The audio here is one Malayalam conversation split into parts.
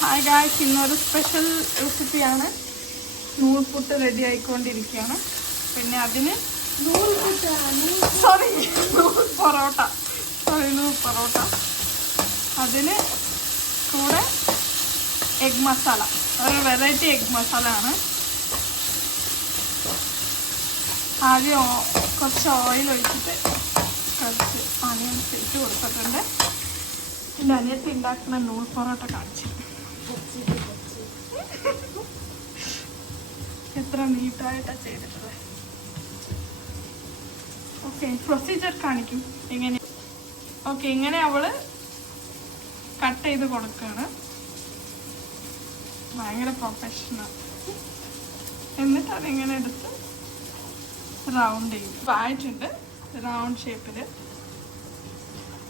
ഹായ് ഗായ്സ്, ഇന്നൊരു സ്പെഷ്യൽ റെസിപ്പിയാണ്. നൂൽപുട്ട് റെഡി ആയിക്കൊണ്ടിരിക്കുകയാണ്. പിന്നെ അതിന് നൂൽ പൊറോട്ട അതിന് കൂടെ എഗ് മസാല, ഒരു വെറൈറ്റി എഗ് മസാല ആണ്. ആദ്യം കുറച്ച് ഓയിൽ ഒഴിച്ചിട്ട് കുറച്ച് ആനിയൻസ് ഇട്ട് കൊടുത്തിട്ടുണ്ട്. പിന്നെ അനിയത്തി ഉണ്ടാക്കുന്ന നൂൽ പൊറോട്ട കാണിച്ചു എത്ര നീറ്റായിട്ടാണ് ചെയ്തിട്ടുള്ളത്. ഓക്കെ, പ്രൊസീജിയർ കാണിക്കും എങ്ങനെ. ഓക്കെ, ഇങ്ങനെ അവള് കട്ട് ചെയ്ത് കൊടുക്കുകയാണ്. ഭയങ്കര പ്രൊഫഷണൽ. എന്നിട്ട് അതിങ്ങനെ എടുത്ത് റൗണ്ട് ചെയ്യും. ആയിട്ടുണ്ട് റൗണ്ട് ഷേപ്പില്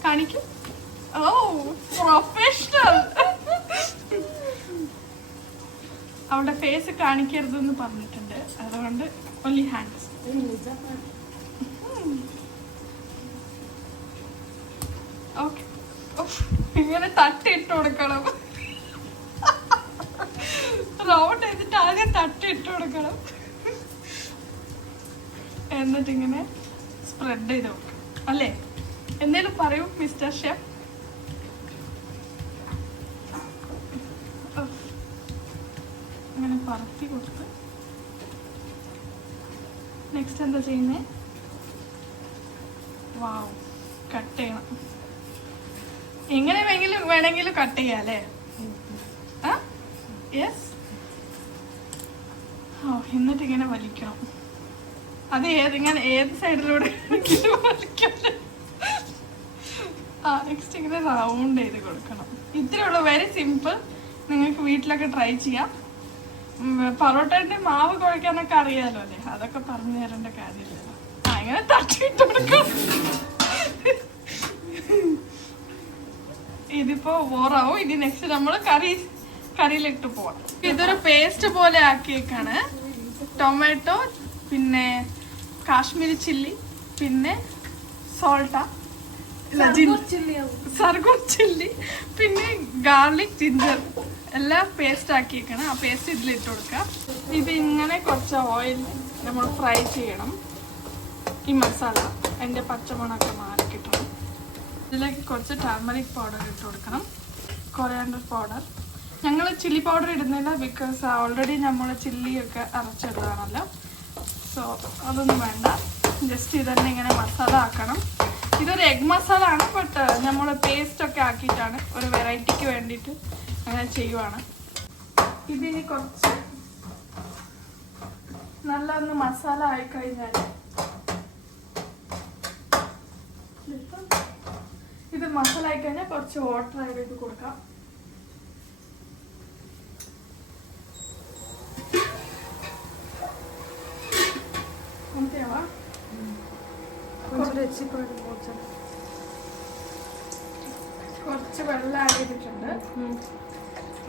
കാണിക്കും. ഓ, പ്രൊഫഷണൽ. അവളുടെ ഫേസ് കാണിക്കരുതെന്ന് പറഞ്ഞിട്ടുണ്ട്, അതുകൊണ്ട് only hands. ഓക്കെ, ഇങ്ങനെ തട്ടിട്ട് കൊടുക്കണം. റൗണ്ട് ചെയ്തിട്ട് ആദ്യം തട്ടിട്ട് കൊടുക്കണം, എന്നിട്ട് ഇങ്ങനെ സ്പ്രെഡ് ചെയ്ത് കൊടുക്കണം അല്ലേ? എന്തേലും പറയൂ മിസ്റ്റർ ഷെഫ്. അങ്ങനെ പറത്തി കൊടുത്ത് നെക്സ്റ്റ് എന്താ ചെയ്യുന്നേ? വാവ്, കട്ട് ചെയ്യണം. എങ്ങനെ വേണമെങ്കിലും കട്ട് ചെയ്യാം അല്ലേ? യെസ്. ഓ, എന്നിട്ട് ഇങ്ങനെ വലിക്കണം. അത് ഏത് സൈഡിലൂടെ വലിക്കണം. നെക്സ്റ്റ് ഇങ്ങനെ റൗണ്ട് ചെയ്ത് കൊടുക്കണം. ഇത്രയേ ഉള്ളൂ, വെരി സിമ്പിൾ. നിങ്ങൾക്ക് വീട്ടിലൊക്കെ ട്രൈ ചെയ്യാം. പൊറോട്ടയുടെ മാവ് കുഴക്കാനൊക്കെ അറിയാലോ അല്ലേ? അതൊക്കെ പറഞ്ഞു തരേണ്ട കാര്യമില്ലല്ലോ. അങ്ങനെ തട്ടിയിട്ട് കൊടുക്കാം. ഇതിപ്പോ ഓറാവും. ഇനി നെക്സ്റ്റ് നമ്മൾ കറിയിലിട്ട് പോവാം. ഇതൊരു പേസ്റ്റ് പോലെ ആക്കിയേക്കാണ്. ടൊമാറ്റോ, പിന്നെ കാശ്മീരി ചില്ലി, പിന്നെ സോൾട്ട, സർഗൂർ ചില്ലി, പിന്നെ ഗാർലിക്, ജിഞ്ചർ എല്ലാം പേസ്റ്റ് ആക്കിയേക്കാണ്. ആ പേസ്റ്റ് ഇതിലിട്ട് കൊടുക്കുക. ഇത് ഇങ്ങനെ കുറച്ച് ഓയിൽ നമ്മൾ ഫ്രൈ ചെയ്യണം. ഈ മസാല അതിൻ്റെ പച്ചമണമൊക്കെ മാറി കിട്ടണം. ഇതിലേക്ക് കുറച്ച് ടർമറിക് പൗഡർ ഇട്ട് കൊടുക്കണം, കൊറിയാൻഡർ പൗഡർ. ഞങ്ങൾ ചില്ലി പൗഡർ ഇടുന്നില്ല, ബിക്കോസ് ഓൾറെഡി നമ്മൾ ചില്ലിയൊക്കെ അരച്ചിടുകയാണല്ലോ. സോ അതൊന്നും വേണ്ട. ജസ്റ്റ് ഇതന്നെ ഇങ്ങനെ മസാല ആക്കണം. ഇതൊരു എഗ് മസാല ആണ്, ബട്ട് നമ്മൾ പേസ്റ്റൊക്കെ ആക്കിയിട്ടാണ്, ഒരു വെറൈറ്റിക്ക് വേണ്ടിയിട്ട് അങ്ങനെ ചെയ്യുവാണ്. ഇതിന് കുറച്ച് നല്ല ഒന്ന് മസാല ആയിക്കഴിഞ്ഞാൽ ഇത് മസാല ആയിക്കഴിഞ്ഞാൽ കുറച്ച് വാട്ടർ ആഡ് ചെയ്ത് കൊടുക്കാം. കുറച്ച് വെള്ളം ആഡ് ചെയ്തിട്ടുണ്ട്.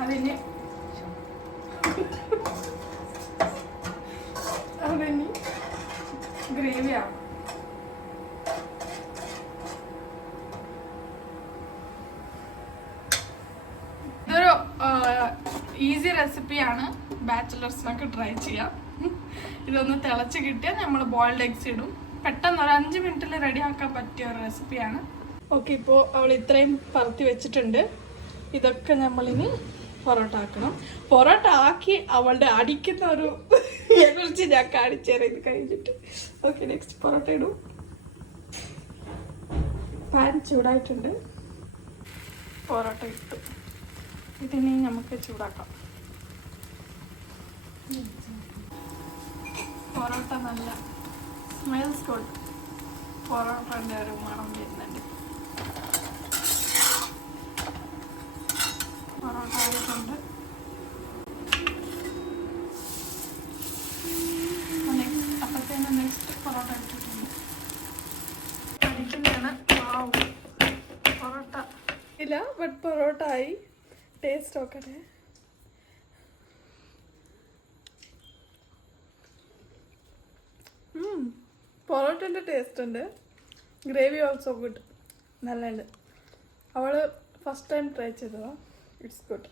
അതിന് ഗ്രേവി ആവും. ഇതൊരു ഈസി റെസിപ്പിയാണ്, ബാച്ചിലേഴ്സിനൊക്കെ ട്രൈ ചെയ്യാം. ഇതൊന്ന് തിളച്ച് കിട്ടിയാൽ നമ്മൾ ബോയിൽഡ് എഗ്സ് ഇടും. പെട്ടെന്ന് ഒരു 5 മിനിറ്റിൽ റെഡി ആക്കാൻ പറ്റിയ ഒരു റെസിപ്പിയാണ്. ഓക്കെ, ഇപ്പോൾ അവൾ ഇത്രയും പറത്തി വെച്ചിട്ടുണ്ട്. ഇതൊക്കെ നമ്മളിനി പൊറോട്ട ആക്കണം. പൊറോട്ട ആക്കി അവളുടെ അടിക്കുന്ന ഒരു എനർജി ഞാൻ കാണിച്ചേരാം ഇത് കഴിഞ്ഞിട്ട്. ഓക്കെ, നെക്സ്റ്റ് പൊറോട്ട ഇടും. പാൻ ചൂടായിട്ടുണ്ട്, പൊറോട്ട ഇട്ടു. ഇതിനി നമുക്ക് ചൂടാക്കാം. പൊറോട്ട നല്ല സ്മെൽസ് ഗുഡ്. പൊറോട്ടൻ്റെ ഒരു മണം വരുന്നുണ്ട്. പൊറോട്ട ആയിട്ടുണ്ട്. അപ്പത്തേനും നെക്സ്റ്റ് പൊറോട്ട ഇട്ടിട്ടുണ്ട്. അടിക്കുന്നതാണ്. വാവ്, പൊറോട്ട ഇല്ല, ബട്ട് പൊറോട്ട ആയി. ടേസ്റ്റ് നോക്കട്ടെ. പൊറോട്ടൻ്റെ ടേസ്റ്റ് ഉണ്ട്. ഗ്രേവി ഓൾസോ ഗുഡ്, നല്ലുണ്ട്. അവൾ ഫസ്റ്റ് ടൈം ട്രൈ ചെയ്തതാ. It's good.